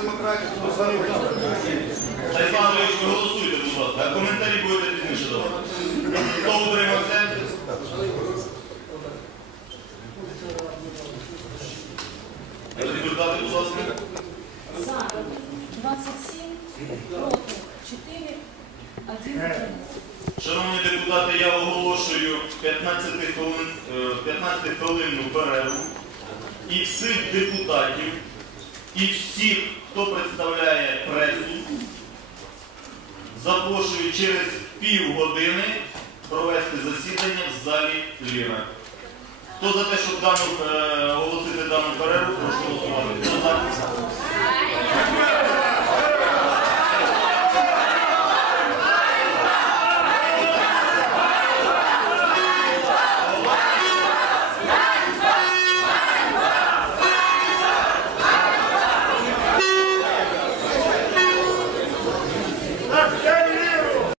демократія, тут самі Олександрович, ви голосуйте, будь ласка, а коментарі будете пізніше давати. Хто утримався? Результати, будь ласка. За 27, проти 4, 1 утримався. Шановні депутати, я оголошую 15 хвилин, е, 15 хвилинну перерву. І всіх депутатів, і всіх, хто представляє пресу, запрошую через півгодини провести засідання в залі Ліра. Хто за те, щоб дану, е, оголосити дану перерву, прошу голосувати. Até